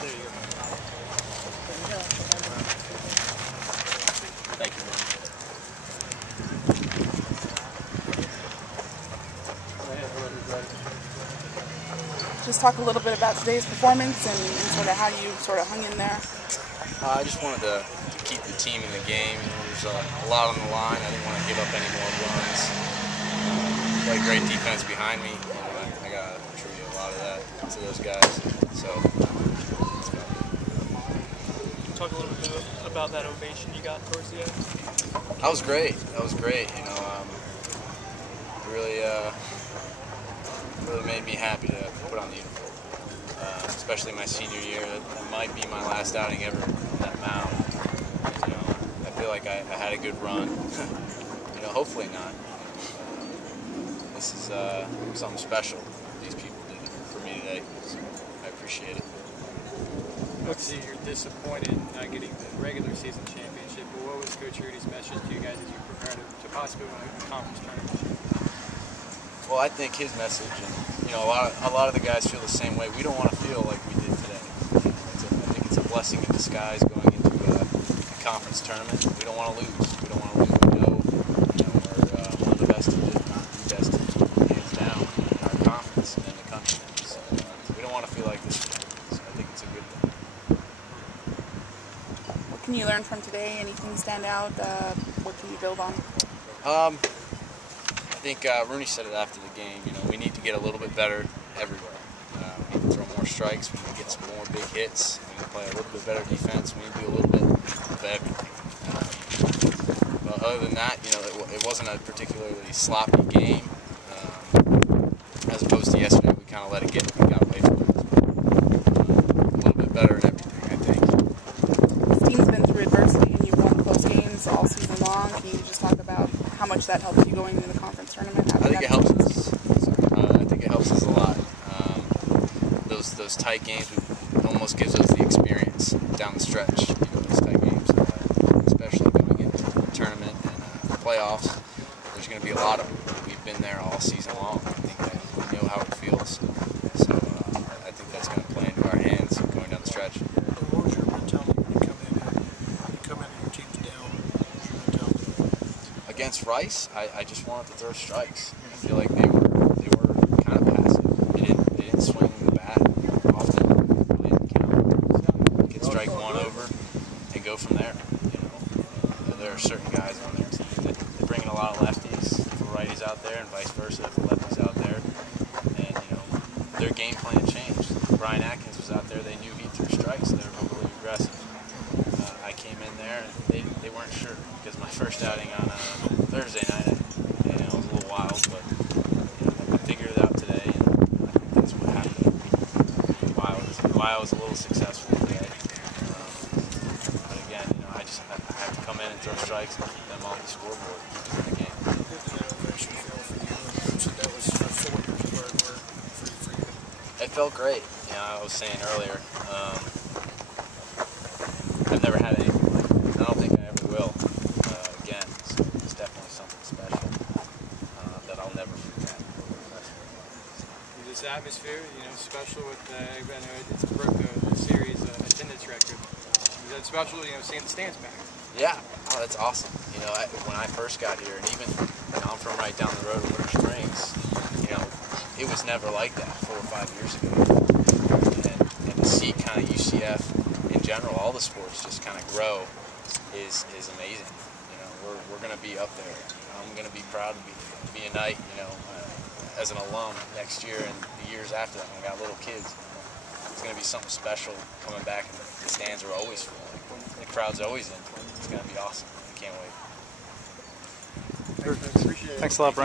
There you go. Thank you. Just talk a little bit about today's performance and sort of how you sort of hung in there. I just wanted to keep the team in the game. There's a lot on the line. I didn't want to give up any more runs. Played great defense behind me. I got to attribute a lot of that to those guys. So, that's about it. Talk a little bit about that ovation you got towards the end. That was great. That was great. You know, really made me happy to put on the uniform. Especially my senior year. That might be my last outing ever on that mound. You know, I feel like I had a good run. You know, hopefully not. This is something special these people did for me today. So I appreciate it. Obviously, you're disappointed not getting the regular season championship, but what was Coach Rudy's message to you guys as you prepare to possibly win a conference tournament? Well, I think his message, and you know, a lot of the guys feel the same way. We don't want to feel like we did today. I think it's a blessing in disguise going into a conference tournament. We don't want to lose. We don't want to lose. We know we're one of the best, if not the best, hands down in our conference and in the country. So we don't want to feel like this today. So I think it's a good thing. What can you learn from today? Anything stand out? What can you build on? I think Rooney said it after the game. You know, we need to get a little bit better everywhere. We need to throw more strikes. We need to get some more big hits. We need to play a little bit better defense. We need to do a little bit of everything. But other than that, you know, it wasn't a particularly sloppy game. As opposed to yesterday, we kind of let it get and got away from it. A little bit better in everything, I think. This team's been through adversity, and you've won close games all season long. Can you just talk about how much that helps you going into the conference tournament? I think it helps us. I think it helps us a lot. Those tight games almost gives us the experience down the stretch. You know, those tight games, especially going into the tournament and the playoffs. There's going to be a lot of them. We've been there all season long. I think that we know how it feels. So I think that's going to play into our hands going down the stretch. What was your mentality when you come in and your team's down? What was your mentality? Against Rice, I just wanted to throw strikes. I feel like they were kind of passive. They didn't swing the bat often. They didn't count. You could strike one over and go from there. You know, there are certain guys on their team that they bring in a lot of lefties for righties out there, and vice versa for lefties out there. And you know, their game plan changed. Brian Atkins was out there. They knew he threw strikes. So they were overly aggressive. I came in there and they weren't sure because my first outing on Thursday night, it was a little wild, but you know, I figured it out today, and I think that's what happened. Why I was a little successful today. But again, you know, I have to come in and throw strikes and keep them off the scoreboard in the game. How did that ovation feel for you? You said that was 4 years of hard work for you. It felt great. You know, I was saying earlier, I've never had anything like it. I don't think I ever will again. So it's definitely something special that I'll never forget. This atmosphere, you know, special with I know it's broke the series attendance record. Is that special, you know, seeing the stands back? Yeah, oh, that's awesome. You know, when I first got here, and even you know, I'm from right down the road in Winter Springs. You know, it was never like that 4 or 5 years ago. And to see kind of UCF in general, all the sports just kind of grow is amazing. You know, we're going to be up there. I'm going to be proud to be a Knight. You know, as an alum next year and the years after that when I got little kids. It's going to be something special coming back, and the stands are always full. The crowd's always in. It's going to be awesome. I can't wait. Thanks a lot, Bryan.